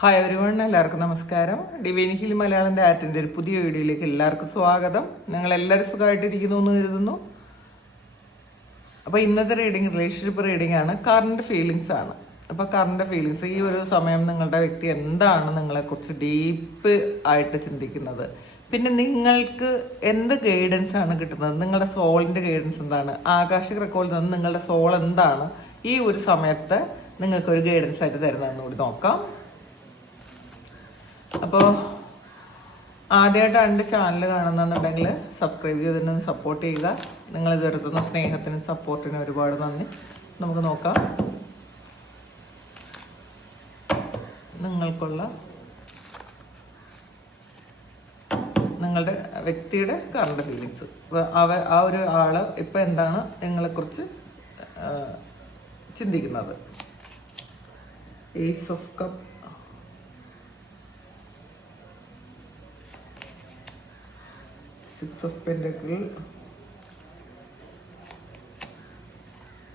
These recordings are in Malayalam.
ഹായ് എവരിവൺ, എല്ലാവർക്കും നമസ്കാരം. ഡിവൈൻ ഹീൽ മലയാളം ആറ്റിന്റെ ഒരു പുതിയ വീഡിയോയിലേക്ക് എല്ലാവർക്കും സ്വാഗതം. നിങ്ങൾ എല്ലാവരും സുഖമായിട്ടിരിക്കുന്നു എന്ന് കരുതുന്നു. അപ്പോൾ ഇന്നത്തെ റീഡിങ് റിലേഷൻഷിപ്പ് റീഡിംഗ് ആണ്. കറണ്ട് ഫീലിങ്സ് ആണ്. അപ്പോൾ കറണ്ട് ഫീലിങ്സ്, ഈ ഒരു സമയം നിങ്ങളുടെ വ്യക്തി എന്താണ് നിങ്ങളെക്കുറിച്ച് ഡീപ്പ് ആയിട്ട് ചിന്തിക്കുന്നത്, പിന്നെ നിങ്ങൾക്ക് എന്ത് ഗൈഡൻസ് ആണ് കിട്ടുന്നത്, നിങ്ങളുടെ സോളിന്റെ ഗൈഡൻസ് എന്താണ്, ആകാശിക റെക്കോർഡിൽ നിന്ന് നിങ്ങളുടെ സോൾ എന്താണ് ഈ ഒരു സമയത്ത് നിങ്ങൾക്ക് ഒരു ഗൈഡൻസ് ആയിട്ട് തരുന്നതെന്ന് കൂടി നോക്കാം. അപ്പോൾ ആദ്യമായിട്ടാണ് എൻ്റെ ചാനൽ കാണുന്നുണ്ടെങ്കിൽ സബ്സ്ക്രൈബ് ചെയ്തിട്ട് സപ്പോർട്ട് ചെയ്യുക. നിങ്ങൾ ഇതുവരുത്തുന്ന സ്നേഹത്തിനും സപ്പോർട്ടിനും ഒരുപാട് നന്ദി. നമുക്ക് നോക്കാം നിങ്ങളുടെ വ്യക്തിയുടെ കറണ്ട് ഫീലിങ്സ്. ആ ഒരു ആള് ഇപ്പം എന്താണ് നിങ്ങളെക്കുറിച്ച് ചിന്തിക്കുന്നത്. Ace of cup, Six of Pentacles,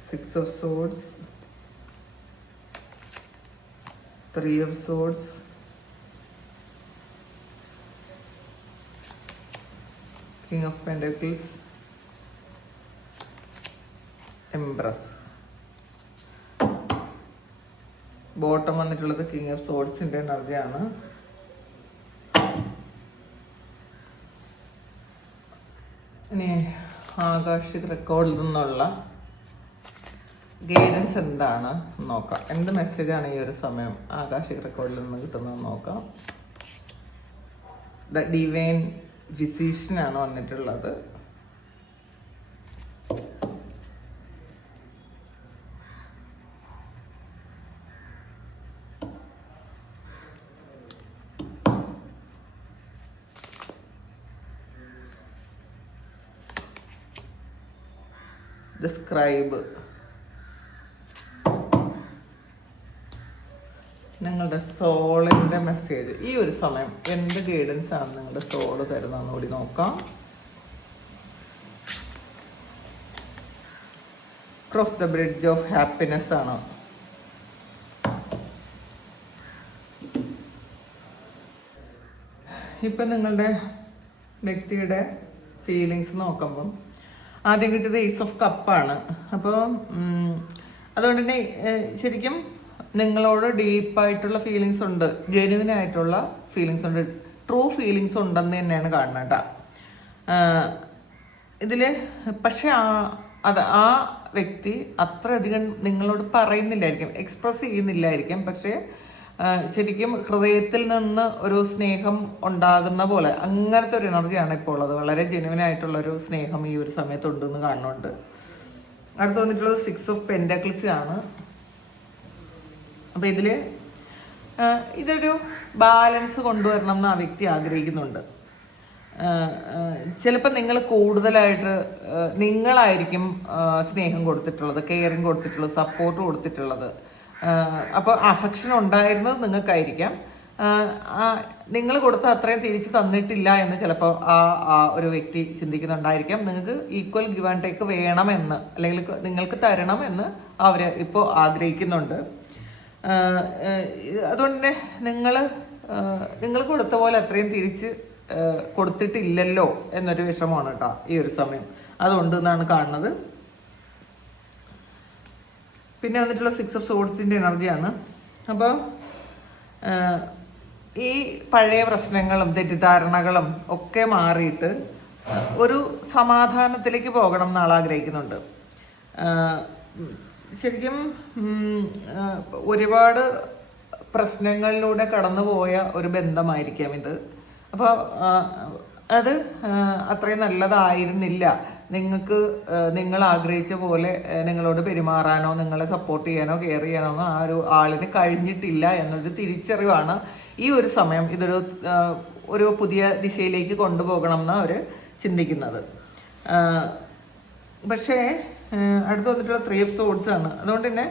Six of Swords, Three of Swords, King of Pentacles, Empress. Bottom വന്നിട്ടുള്ളത് കിങ് ഓഫ് സോർഡ്സിന്റെ എനർജിയാണ്. ഇനി ആകാശിക റെക്കോർഡിൽ നിന്നുള്ള ഗൈഡൻസ് എന്താണ് നോക്കാം. എന്ത് മെസ്സേജാണ് ഈ ഒരു സമയം ആകാശിക റെക്കോർഡിൽ നിന്ന് കിട്ടുന്നത് നോക്കാം. ദ ഡിവൈൻ വിസിഷനാണ് വന്നിട്ടുള്ളത്. സ്ക്രൈബ്, നിങ്ങളുടെ സോളിന്റെ മെസ്സേജ് ഈ ഒരു സമയം എന്ത് ഗൈഡൻസ് ആണ് നിങ്ങളുടെ സോള് തരുന്നതെന്ന് കൂടി നോക്കാം. Cross the bridge of happiness ആണ്. ഇപ്പൊ നിങ്ങളുടെ വ്യക്തിയുടെ ഫീലിങ്സ് നോക്കുമ്പം ആദ്യം കിട്ടിയത് ഏസ് ഓഫ് കപ്പാണ്. അപ്പോൾ അതുകൊണ്ട് തന്നെ ശരിക്കും നിങ്ങളോട് ഡീപ്പായിട്ടുള്ള ഫീലിങ്സ് ഉണ്ട്, ജെന്യുവൻ ആയിട്ടുള്ള ഫീലിങ്സ് ഉണ്ട്, ട്രൂ ഫീലിങ്സ് ഉണ്ടെന്ന് തന്നെയാണ് കാണുന്നത് കേട്ടോ ഇതില്. പക്ഷെ ആ വ്യക്തി അത്രയധികം നിങ്ങളോട് പറയുന്നില്ലായിരിക്കും, എക്സ്പ്രസ് ചെയ്യുന്നില്ലായിരിക്കും. പക്ഷെ ശരിക്കും ഹൃദയത്തിൽ നിന്ന് ഒരു സ്നേഹം ഉണ്ടാകുന്ന പോലെ അങ്ങനത്തെ ഒരു എനർജിയാണ് ഇപ്പോൾ ഉള്ളത്. വളരെ ജെന്യുവൻ ആയിട്ടുള്ള ഒരു സ്നേഹം ഈ ഒരു സമയത്തുണ്ടെന്ന് കാണുന്നുണ്ട്. അടുത്ത് വന്നിട്ടുള്ളത് സിക്സ് ഓഫ് പെന്റക്കിൾസ് ആണ്. അപ്പൊ ഇതൊരു ബാലൻസ് കൊണ്ടുവരണം എന്ന് ആ വ്യക്തി ആഗ്രഹിക്കുന്നുണ്ട്. ചിലപ്പോൾ നിങ്ങൾ കൂടുതലായിട്ട് നിങ്ങളായിരിക്കും സ്നേഹം കൊടുത്തിട്ടുള്ളത്, കെയറിങ് കൊടുത്തിട്ടുള്ളത്, സപ്പോർട്ട് കൊടുത്തിട്ടുള്ളത്. അപ്പോൾ അഫെക്ഷൻ ഉണ്ടായിരുന്നത് നിങ്ങൾക്കായിരിക്കാം. നിങ്ങൾ കൊടുത്ത അത്രയും തിരിച്ചു തന്നിട്ടില്ല എന്ന് ചിലപ്പോൾ ആ ഒരു വ്യക്തി ചിന്തിക്കുന്നുണ്ടായിരിക്കാം. നിങ്ങൾക്ക് ഈക്വൽ ഗിവ് ആൻഡ് ടേക്ക് വേണമെന്ന്, അല്ലെങ്കിൽ നിങ്ങൾക്ക് തരണമെന്ന് അവർ ഇപ്പോൾ ആഗ്രഹിക്കുന്നുണ്ട്. അതുകൊണ്ട് തന്നെ നിങ്ങൾ കൊടുത്ത പോലെ അത്രയും തിരിച്ച് കൊടുത്തിട്ടില്ലല്ലോ എന്നൊരു വിഷമമാണ് കേട്ടോ ഈ ഒരു സമയം. അതുകൊണ്ട് എന്നാണ് കാണുന്നത്. പിന്നെ വന്നിട്ടുള്ള സിക്സ് ഓഫ് സോർഡ്സിന്റെ എനർജിയാണ്. അപ്പോൾ ഈ പഴയ പ്രശ്നങ്ങളും തെറ്റിദ്ധാരണകളും ഒക്കെ മാറിയിട്ട് ഒരു സമാധാനത്തിലേക്ക് പോകണം എന്ന് ആൾ ആഗ്രഹിക്കുന്നുണ്ട്. ശരിക്കും ഒരുപാട് പ്രശ്നങ്ങളിലൂടെ കടന്നുപോയ ഒരു ബന്ധമായിരിക്കാം ഇത്. അപ്പോൾ അത് അത്രയും നല്ലതായിരുന്നില്ല. നിങ്ങൾ ആഗ്രഹിച്ച പോലെ നിങ്ങളോട് പെരുമാറാനോ നിങ്ങളെ സപ്പോർട്ട് ചെയ്യാനോ കെയർ ചെയ്യാനോ ആ ഒരു ആളിന് കഴിഞ്ഞിട്ടില്ല എന്നൊരു തിരിച്ചറിവാണ് ഈ ഒരു സമയം. ഒരു പുതിയ ദിശയിലേക്ക് കൊണ്ടുപോകണം എന്ന് അവർ ചിന്തിക്കുന്നത്. പക്ഷേ അടുത്ത് വന്നിട്ടുള്ള ത്രീ ഓഫ് സോർഡ്സ് ആണ്. അതുകൊണ്ട് തന്നെ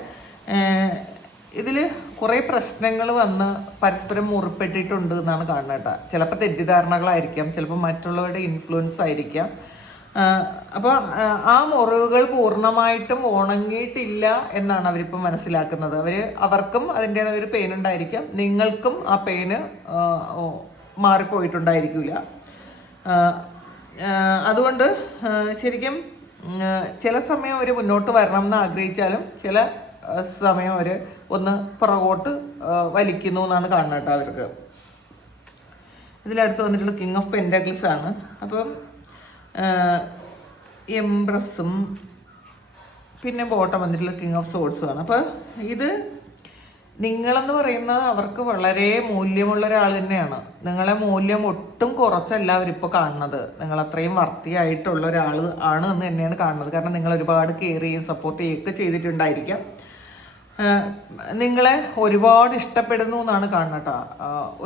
ഇതിൽ കുറേ പ്രശ്നങ്ങൾ വന്ന് പരസ്പരം മുറിപ്പെട്ടിട്ടുണ്ട് എന്നാണ് കാണുന്നത് കേട്ടോ. ചിലപ്പോൾ തെറ്റിദ്ധാരണകളായിരിക്കാം, ചിലപ്പോൾ മറ്റുള്ളവരുടെ ഇൻഫ്ലുവൻസ് ആയിരിക്കാം. അപ്പോൾ ആ മുറിവുകൾ പൂർണ്ണമായിട്ടും ഉണങ്ങിയിട്ടില്ല എന്നാണ് അവരിപ്പോൾ മനസ്സിലാക്കുന്നത്. അവർക്കും അതിൻ്റെതായ ഒരു പെയിൻ ഉണ്ടായിരിക്കാം, നിങ്ങൾക്കും ആ പെയിന് മാറിപ്പോയിട്ടുണ്ടായിരിക്കില്ല. അതുകൊണ്ട് ശരിക്കും ചില സമയം അവർ മുന്നോട്ട് വരണം എന്ന് ആഗ്രഹിച്ചാലും ചില സമയം അവർ ഒന്ന് പുറകോട്ട് വലിക്കുന്നു എന്നാണ് കാണുന്നത് കേട്ടോ അവർക്ക്. ഇതിലടുത്ത് വന്നിട്ടുള്ള കിങ് ഓഫ് പെൻറ്റാക്കിൾസ് ആണ്. അപ്പം എംപ്രസും പിന്നെ ബോട്ടം വന്നിട്ടുള്ള കിങ് ഓഫ് സോഡ്സും ആണ്. അപ്പം ഇത് നിങ്ങളെന്ന് പറയുന്നത് അവർക്ക് വളരെ മൂല്യമുള്ള ഒരാൾ തന്നെയാണ്. നിങ്ങളെ മൂല്യം ഒട്ടും കുറച്ചല്ല അവരിപ്പോൾ കാണുന്നത്. നിങ്ങൾ അത്രയും വർത്തിയായിട്ടുള്ള ഒരാൾ ആണ് എന്ന് തന്നെയാണ് കാണുന്നത്. കാരണം നിങ്ങൾ ഒരുപാട് കെയർ ചെയ്യുകയും സപ്പോർട്ട് ചെയ്യുകയൊക്കെ ചെയ്തിട്ടുണ്ടായിരിക്കാം. നിങ്ങളെ ഒരുപാട് ഇഷ്ടപ്പെടുന്നു എന്നാണ് കാണുന്നത് കേട്ടോ.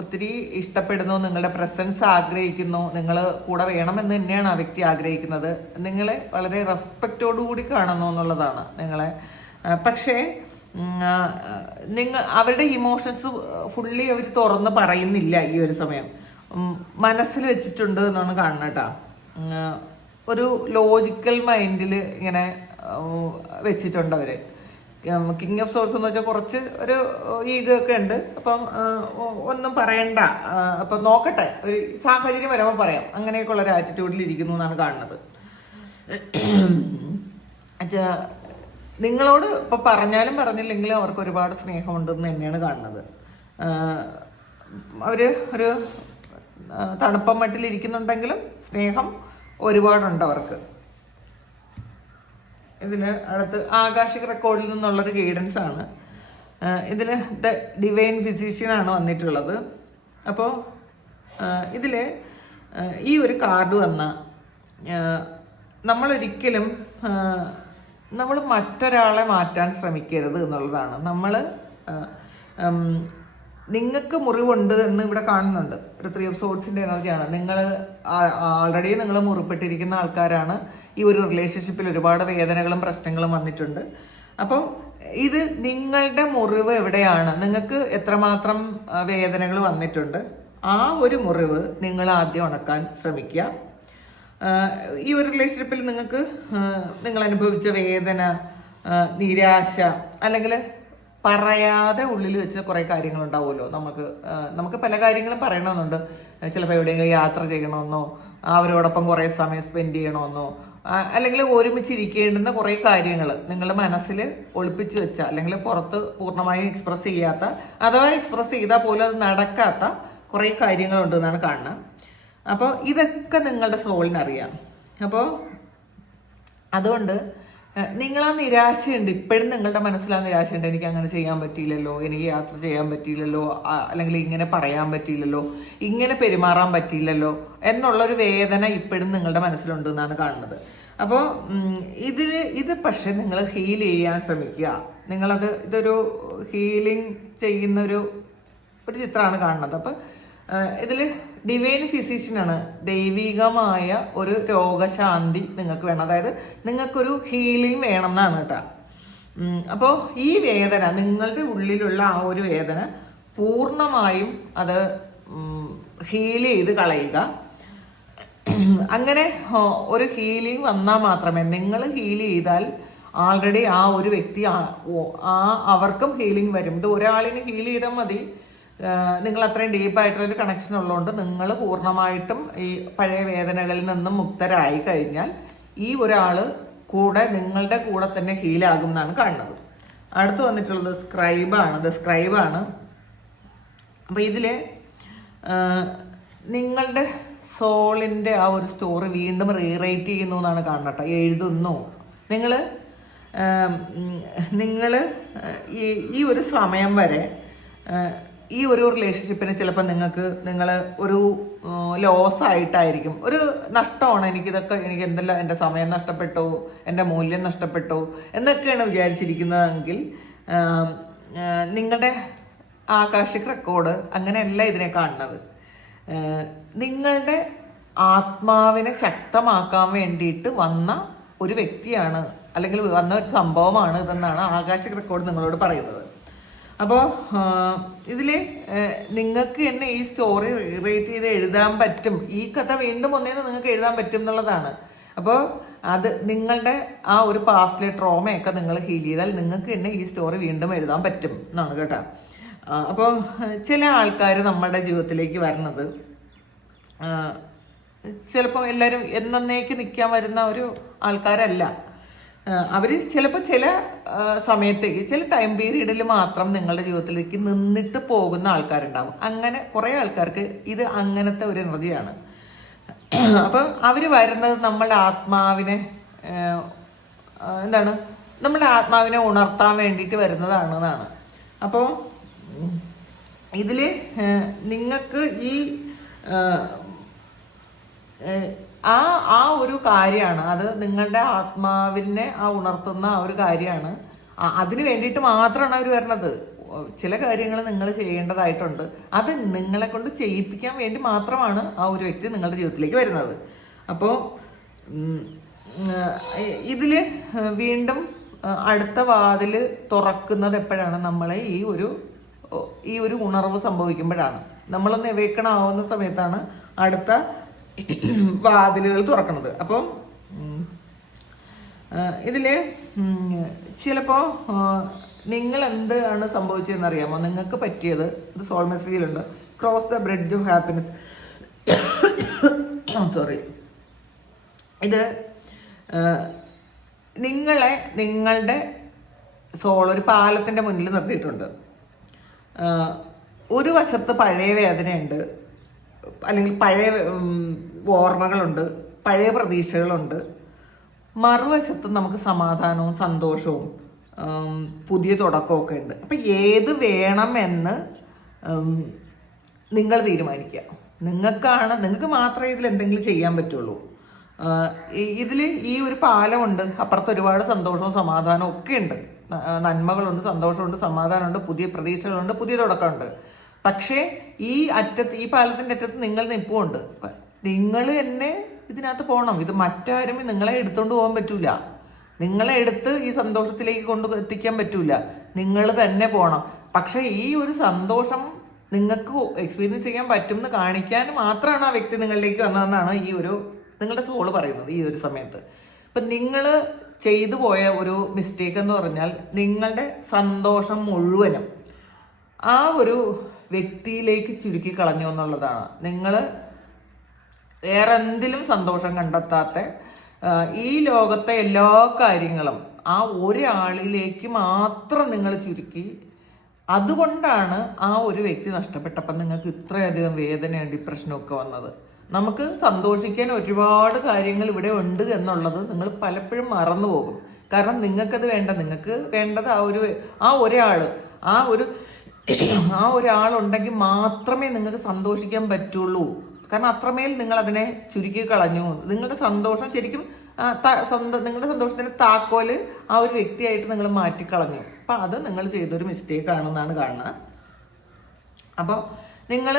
ഒത്തിരി ഇഷ്ടപ്പെടുന്നു, നിങ്ങളുടെ പ്രസൻസ് ആഗ്രഹിക്കുന്നു, നിങ്ങൾ കൂടെ വേണമെന്ന് തന്നെയാണ് ആ വ്യക്തി ആഗ്രഹിക്കുന്നത്. നിങ്ങളെ വളരെ റെസ്പെക്റ്റോടുകൂടി കാണുന്നു എന്നുള്ളതാണ് നിങ്ങളെ. പക്ഷേ അവരുടെ ഇമോഷൻസ് ഫുള്ളി അവർ തുറന്ന് പറയുന്നില്ല ഈ ഒരു സമയം. മനസ്സിൽ വെച്ചിട്ടുണ്ട് എന്നാണ് കാണുന്നത് കേട്ടോ. ഒരു ലോജിക്കൽ മൈൻഡിൽ ഇങ്ങനെ വെച്ചിട്ടുണ്ട് അവര്. കിങ് ഓഫ് സോഴ്സ് എന്ന് വെച്ചാൽ കുറച്ച് ഒരു ഈഗോ ഒക്കെ ഉണ്ട്. അപ്പം ഒന്നും പറയണ്ട, അപ്പം നോക്കട്ടെ, ഒരു സാഹചര്യം വരുമ്പോൾ പറയാം, അങ്ങനെയൊക്കെ ഉള്ള ഒരു ആറ്റിറ്റ്യൂഡിൽ ഇരിക്കുന്നു എന്നാണ് കാണുന്നത്. നിങ്ങളോട് ഇപ്പം പറഞ്ഞാലും പറഞ്ഞില്ലെങ്കിലും അവർക്ക് ഒരുപാട് സ്നേഹമുണ്ടെന്ന് തന്നെയാണ് കാണുന്നത്. അവര് ഒരു തണുപ്പം മട്ടിലിരിക്കുന്നുണ്ടെങ്കിലും സ്നേഹം ഒരുപാടുണ്ട് അവർക്ക്. ഇതിന് അടുത്ത് ആകാശിക് റെക്കോർഡിൽ നിന്നുള്ളൊരു ഗൈഡൻസ് ആണ്. ഇതിൽ ദ ഡിവൈൻ ഫിസിഷ്യൻ ആണ് വന്നിട്ടുള്ളത്. അപ്പോൾ ഇതിൽ ഈ ഒരു കാർഡ് വന്ന നമ്മളൊരിക്കലും നമ്മൾ മറ്റൊരാളെ മാറ്റാൻ ശ്രമിക്കരുത് എന്നുള്ളതാണ്. നിങ്ങൾക്ക് മുറിവുണ്ട് എന്ന് ഇവിടെ കാണുന്നുണ്ട്. ഒരു 3 ഓഫ് സോഡ്സിന്റെ എനർജിയാണ്. നിങ്ങൾ ആൾറെഡി നിങ്ങൾ മുറിപ്പെട്ടിരിക്കുന്ന ആൾക്കാരാണ്. ഈ ഒരു റിലേഷൻഷിപ്പിൽ ഒരുപാട് വേദനകളും പ്രശ്നങ്ങളും വന്നിട്ടുണ്ട്. അപ്പം ഇത് നിങ്ങളുടെ മുറിവ് എവിടെയാണ്, നിങ്ങൾക്ക് എത്രമാത്രം വേദനകൾ വന്നിട്ടുണ്ട്, ആ ഒരു മുറിവ് നിങ്ങൾ ആദ്യം ഉണക്കാൻ ശ്രമിക്കുക. ഈ ഒരു റിലേഷൻഷിപ്പിൽ നിങ്ങൾ അനുഭവിച്ച വേദന, നിരാശ, അല്ലെങ്കിൽ പറയാതെ ഉള്ളിൽ വെച്ച് കുറേ കാര്യങ്ങളുണ്ടാവുമല്ലോ. നമുക്ക് പല കാര്യങ്ങളും പറയണമെന്നുണ്ട്. ചിലപ്പോൾ എവിടെയെങ്കിലും യാത്ര ചെയ്യണമെന്നോ, അവരോടൊപ്പം കുറേ സമയം സ്പെൻഡ് ചെയ്യണമെന്നോ, അല്ലെങ്കിൽ ഒരുമിച്ചിരിക്കേണ്ടുന്ന കുറേ കാര്യങ്ങൾ നിങ്ങളുടെ മനസ്സിൽ ഒളിപ്പിച്ച് വെച്ച, അല്ലെങ്കിൽ പുറത്ത് പൂർണ്ണമായും എക്സ്പ്രസ് ചെയ്യാത്ത, അഥവാ എക്സ്പ്രസ് ചെയ്താൽ പോലും അത് നടക്കാത്ത കുറേ കാര്യങ്ങളുണ്ടെന്നാണ് കാണുന്നത്. അപ്പോൾ ഇതൊക്കെ നിങ്ങളുടെ സോളിനറിയാം. അപ്പോൾ അതുകൊണ്ട് നിങ്ങളാ നിരാശയുണ്ട്, ഇപ്പോഴും നിങ്ങളുടെ മനസ്സിൽ ആ നിരാശയുണ്ട്. എനിക്ക് അങ്ങനെ ചെയ്യാൻ പറ്റിയില്ലല്ലോ, എനിക്ക് യാത്ര ചെയ്യാൻ പറ്റിയില്ലല്ലോ, അല്ലെങ്കിൽ ഇങ്ങനെ പറയാൻ പറ്റിയില്ലല്ലോ, ഇങ്ങനെ പെരുമാറാൻ പറ്റിയില്ലല്ലോ എന്നുള്ളൊരു വേദന ഇപ്പോഴും നിങ്ങളുടെ മനസ്സിലുണ്ട് എന്നാണ് കാണുന്നത്. അപ്പോൾ ഇത് പക്ഷെ നിങ്ങൾ ഹീൽ ചെയ്യാൻ ശ്രമിക്കുക. ഇതൊരു ഹീലിംഗ് ചെയ്യുന്ന ഒരു ചിത്രമാണ് കാണുന്നത്. അപ്പം ഇതിൽ ഡിവൈൻ ഫിസിഷ്യനാണ്. ദൈവികമായ ഒരു രോഗശാന്തി നിങ്ങൾക്ക് വേണം, അതായത് നിങ്ങൾക്കൊരു ഹീലിംഗ് വേണം എന്നാണ് കേട്ടോ. അപ്പോൾ ഈ വേദന, നിങ്ങളുടെ ഉള്ളിലുള്ള ആ ഒരു വേദന പൂർണ്ണമായും അത് ഹീൽ ചെയ്ത് കളയുക. അങ്ങനെ ഒരു ഹീലിംഗ് വന്നാൽ മാത്രമേ, നിങ്ങൾ ഹീൽ ചെയ്താൽ ആൾറെഡി ആ ഒരു വ്യക്തി അവർക്കും ഹീലിംഗ് വരും. ഇത് ഒരാളിന് ഹീൽ ചെയ്താൽ മതി. നിങ്ങൾ അത്രയും ഡീപ്പായിട്ടുള്ളൊരു കണക്ഷൻ ഉള്ളതുകൊണ്ട് നിങ്ങൾ പൂർണ്ണമായിട്ടും ഈ പഴയ വേദനകളിൽ നിന്നും മുക്തരായി കഴിഞ്ഞാൽ ഈ ഒരാൾ നിങ്ങളുടെ കൂടെ തന്നെ ഹീലാകും എന്നാണ് കാണുന്നത്. അടുത്ത് വന്നിട്ടുള്ളത് സ്ക്രൈബാണ്. അപ്പം ഇതിൽ നിങ്ങളുടെ സോളിൻ്റെ ആ ഒരു സ്റ്റോറി വീണ്ടും റീറൈറ്റ് ചെയ്യുന്നു എന്നാണ് കാണുന്നത്. എഴുതുന്നു. നിങ്ങൾ ഈ ഒരു സമയം വരെ ഈ ഒരു റിലേഷൻഷിപ്പിന് ചിലപ്പോൾ നിങ്ങൾ ഒരു ലോസ് ആയിട്ടായിരിക്കും, ഒരു നഷ്ടമാണ്. എനിക്ക് എന്തെല്ലാം, എൻ്റെ സമയം നഷ്ടപ്പെട്ടു, എൻ്റെ മൂല്യം നഷ്ടപ്പെട്ടു എന്നൊക്കെയാണ് വിചാരിച്ചിരിക്കുന്നതെങ്കിൽ നിങ്ങളുടെ ആകാശിക് റെക്കോർഡ് അങ്ങനെയല്ല ഇതിനെ കാണുന്നത്. നിങ്ങളുടെ ആത്മാവിനെ ശക്തമാക്കാൻ വേണ്ടിയിട്ട് വന്ന ഒരു വ്യക്തിയാണ്, അല്ലെങ്കിൽ വന്ന ഒരു സംഭവമാണ് ഇതെന്നാണ് ആകാശിക് റെക്കോർഡ് നിങ്ങളോട് പറയുന്നത്. അപ്പോൾ ഇതിൽ നിങ്ങൾക്ക് തന്നെ ഈ സ്റ്റോറി റീറൈറ്റ് ചെയ്ത് എഴുതാൻ പറ്റും. ഈ കഥ വീണ്ടും ഒന്നേന്ന് നിങ്ങൾക്ക് എഴുതാൻ പറ്റും എന്നുള്ളതാണ്. അപ്പോൾ അത് നിങ്ങളുടെ ആ ഒരു പാസ്റ്റിലെ ട്രോമയൊക്കെ നിങ്ങൾ ഹീൽ ചെയ്താൽ നിങ്ങൾക്ക് തന്നെ ഈ സ്റ്റോറി വീണ്ടും എഴുതാൻ പറ്റും എന്നാണ് കേട്ടോ. അപ്പോൾ ചില ആൾക്കാർ നമ്മളുടെ ജീവിതത്തിലേക്ക് വരുന്നത് ചിലപ്പോൾ എല്ലാവരും എന്നേക്ക് നിൽക്കാൻ വരുന്ന ഒരു ആൾക്കാരല്ല. അവർ ചിലപ്പോൾ ചില സമയത്തേക്ക് ചില ടൈം പീരീഡിൽ മാത്രം നിങ്ങളുടെ ജീവിതത്തിലേക്ക് നിന്നിട്ട് പോകുന്ന ആൾക്കാരുണ്ടാവും. അങ്ങനെ കുറേ ആൾക്കാർക്ക് ഇത് അങ്ങനത്തെ ഒരു എനർജിയാണ്. അപ്പം അവർ വരുന്നത് നമ്മളുടെ ആത്മാവിനെ നമ്മുടെ ആത്മാവിനെ ഉണർത്താൻ വേണ്ടിയിട്ട് വരുന്നതാണെന്നാണ്. അപ്പോൾ ഇതിൽ നിങ്ങൾക്ക് ഈ ആ ഒരു കാര്യമാണ്, അത് നിങ്ങളുടെ ആത്മാവിനെ ഉണർത്തുന്ന ആ ഒരു കാര്യമാണ്. അതിന് വേണ്ടിയിട്ട് മാത്രമാണ് അവർ വരുന്നത്. ചില കാര്യങ്ങൾ നിങ്ങൾ ചെയ്യേണ്ടതായിട്ടുണ്ട്, അത് നിങ്ങളെ കൊണ്ട് ചെയ്യിപ്പിക്കാൻ വേണ്ടി മാത്രമാണ് ആ ഒരു വ്യക്തി നിങ്ങളുടെ ജീവിതത്തിലേക്ക് വരുന്നത്. അപ്പോൾ ഇതിൽ വീണ്ടും അടുത്ത വാതിൽ തുറക്കുന്നത് എപ്പോഴാണ്? നമ്മളെ ഈ ഒരു ഉണർവ് സംഭവിക്കുമ്പോഴാണ്. നമ്മളൊന്ന് എവേക്കണാവുന്ന സമയത്താണ് അടുത്ത വാതിലുകൾ തുറക്കുന്നത്. അപ്പോൾ ഇതില് ചിലപ്പോ നിങ്ങൾ എന്താണ് സംഭവിച്ചതെന്ന് അറിയാമോ? നിങ്ങൾക്ക് പറ്റിയത് ഇത് സോൾ മെസ്സേജിലുണ്ട്. Cross the bridge of happiness. Sorry, ഇത് നിങ്ങളുടെ സോൾ ഒരു പാലത്തിന്റെ മുന്നിൽ നിർത്തിയിട്ടുണ്ട്. ഒരു വശത്ത് പഴയ വേദനയുണ്ട്, അല്ലെങ്കിൽ പഴയ ഓർമ്മകളുണ്ട്, പഴയ പ്രതീക്ഷകളുണ്ട്. മറുവശത്ത് നമുക്ക് സമാധാനവും സന്തോഷവും പുതിയ തുടക്കമൊക്കെ ഉണ്ട്. അപ്പം ഏത് വേണമെന്ന് നിങ്ങൾ തീരുമാനിക്കുക. നിങ്ങൾക്ക് മാത്രമേ ഇതിൽ എന്തെങ്കിലും ചെയ്യാൻ പറ്റുള്ളൂ. ഇതിൽ ഈ ഒരു പാലമുണ്ട്, അപ്പുറത്ത് ഒരുപാട് സന്തോഷവും സമാധാനവും ഒക്കെ ഉണ്ട്. നന്മകളുണ്ട്, സന്തോഷമുണ്ട്, സമാധാനമുണ്ട്, പുതിയ പ്രതീക്ഷകളുണ്ട്, പുതിയ തുടക്കമുണ്ട്. പക്ഷേ ഈ പാലത്തിന്റെ അറ്റത്ത് നിങ്ങൾ നിൽപ്പുണ്ട്. നിങ്ങൾ തന്നെ ഇതിനകത്ത് പോകണം. ഇത് മറ്റാരും നിങ്ങളെ എടുത്തോണ്ട് പോകാൻ പറ്റൂല. നിങ്ങളെ എടുത്ത് ഈ സന്തോഷത്തിലേക്ക് എത്തിക്കാൻ പറ്റൂല. നിങ്ങൾ തന്നെ പോകണം. പക്ഷെ ഈ ഒരു സന്തോഷം നിങ്ങൾക്ക് എക്സ്പീരിയൻസ് ചെയ്യാൻ പറ്റും എന്ന് കാണിക്കാൻ മാത്രമാണ് ആ വ്യക്തി നിങ്ങളിലേക്ക് വന്നതെന്നാണ് നിങ്ങളുടെ സോള് പറയുന്നത് ഈ ഒരു സമയത്ത്. ഇപ്പൊ നിങ്ങൾ ചെയ്തു പോയ ഒരു മിസ്റ്റേക്ക് എന്ന് പറഞ്ഞാൽ നിങ്ങളുടെ സന്തോഷം മുഴുവനും ആ ഒരു വ്യക്തിയിലേക്ക് ചുരുക്കി കളഞ്ഞു എന്നുള്ളതാണ്. നിങ്ങൾ വേറെ എന്തിലും സന്തോഷം കണ്ടെത്താത്ത ഈ ലോകത്തെ എല്ലാ കാര്യങ്ങളും ആ ഒരാളിലേക്ക് മാത്രം നിങ്ങൾ ചുരുക്കി. അതുകൊണ്ടാണ് ആ ഒരു വ്യക്തി നഷ്ടപ്പെട്ടപ്പോൾ നിങ്ങൾക്ക് ഇത്രയധികം വേദനയും ഡിപ്രഷനും ഒക്കെ വന്നത്. നമുക്ക് സന്തോഷിക്കാൻ ഒരുപാട് കാര്യങ്ങൾ ഇവിടെ ഉണ്ട് എന്നുള്ളത് നിങ്ങൾ പലപ്പോഴും മറന്നു പോകും. കാരണം നിങ്ങൾക്കത് വേണ്ട. നിങ്ങൾക്ക് വേണ്ടത് ആ ഒരാളുണ്ടെങ്കിൽ മാത്രമേ നിങ്ങൾക്ക് സന്തോഷിക്കാൻ പറ്റുള്ളൂ. കാരണം അത്രമേൽ നിങ്ങൾ അതിനെ ചുരുക്കി കളഞ്ഞു. നിങ്ങളുടെ സന്തോഷം ശരിക്കും നിങ്ങളുടെ സന്തോഷത്തിന്റെ താക്കോല് ആ ഒരു വ്യക്തിയായിട്ട് നിങ്ങൾ മാറ്റിക്കളഞ്ഞു. അപ്പൊ അത് നിങ്ങൾ ചെയ്തൊരു മിസ്റ്റേക്ക് ആണെന്നാണ് കാണുന്നത്. അപ്പോൾ നിങ്ങൾ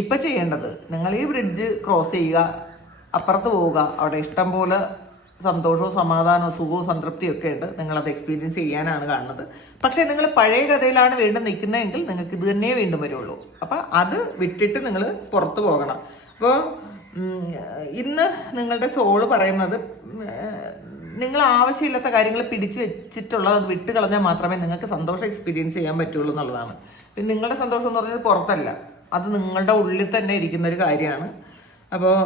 ഇപ്പൊ ചെയ്യേണ്ടത്, നിങ്ങൾ ഈ ബ്രിഡ്ജ് ക്രോസ് ചെയ്യുക, അപ്പുറത്ത് പോവുക. അവിടെ ഇഷ്ടം പോലെ സന്തോഷവും സമാധാനവും സുഖവും സംതൃപ്തിയും ഒക്കെ ഉണ്ട്. നിങ്ങളത് എക്സ്പീരിയൻസ് ചെയ്യാനാണ് കാണുന്നത്. പക്ഷെ നിങ്ങൾ പഴയ കഥയിലാണ് വീണ്ടും നിൽക്കുന്നതെങ്കിൽ നിങ്ങൾക്ക് ഇത് തന്നെ വീണ്ടും വരുള്ളൂ. അപ്പം അത് വിട്ടിട്ട് നിങ്ങൾ പുറത്തു പോകണം. അപ്പോൾ ഇന്ന് നിങ്ങളുടെ സോള് പറയുന്നത്, നിങ്ങൾ ആവശ്യമില്ലാത്ത കാര്യങ്ങൾ പിടിച്ചു വെച്ചിട്ടുള്ളത് അത് വിട്ട് കളഞ്ഞാൽ മാത്രമേ നിങ്ങൾക്ക് സന്തോഷം എക്സ്പീരിയൻസ് ചെയ്യാൻ പറ്റുള്ളൂ എന്നുള്ളതാണ്. പിന്നെ നിങ്ങളുടെ സന്തോഷം എന്ന് പറഞ്ഞത് പുറത്തല്ല, അത് നിങ്ങളുടെ ഉള്ളിൽ തന്നെ ഇരിക്കുന്ന ഒരു കാര്യമാണ്. അപ്പോൾ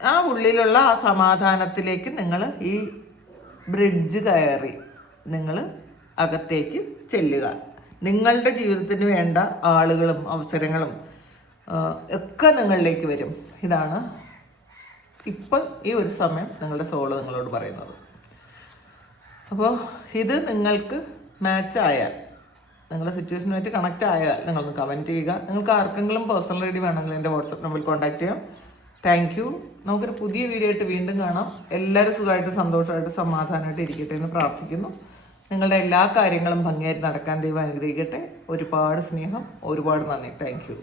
ആ ഉള്ളിലുള്ള ആ സമാധാനത്തിലേക്ക് നിങ്ങൾ ഈ ബ്രിഡ്ജ് കയറി നിങ്ങൾ അകത്തേക്ക് ചെല്ലുക. നിങ്ങളുടെ ജീവിതത്തിന് വേണ്ട ആളുകളും അവസരങ്ങളും ഒക്കെ നിങ്ങളിലേക്ക് വരും. ഇതാണ് ഇപ്പോൾ ഈ ഒരു സമയം നിങ്ങളുടെ സോള് നിങ്ങളോട് പറയുന്നത്. അപ്പോൾ ഇത് നിങ്ങൾക്ക് മാച്ച് ആയാൽ, നിങ്ങളുടെ സിറ്റുവേഷനുമായിട്ട് കണക്റ്റ് ആയാൽ നിങ്ങളൊന്ന് കമൻറ്റ് ചെയ്യുക. നിങ്ങൾക്ക് ആർക്കെങ്കിലും പേഴ്സണൽ റീഡിംഗ് വേണമെങ്കിൽ എൻ്റെ വാട്സപ്പ് നമ്പറിൽ കോൺടാക്ട് ചെയ്യാം. Thank you. നമുക്കൊരു പുതിയ വീഡിയോ ആയിട്ട് വീണ്ടും കാണാം. എല്ലാവരും സുഖമായിട്ട് സന്തോഷമായിട്ട് സമാധാനമായിട്ട് ഇരിക്കട്ടെ എന്ന് പ്രാർത്ഥിക്കുന്നു. നിങ്ങളുടെ എല്ലാ കാര്യങ്ങളും ഭംഗിയായിട്ട് നടക്കാൻ ദൈവം അനുഗ്രഹിക്കട്ടെ. ഒരുപാട് സ്നേഹം, ഒരുപാട് നന്ദി. Thank you.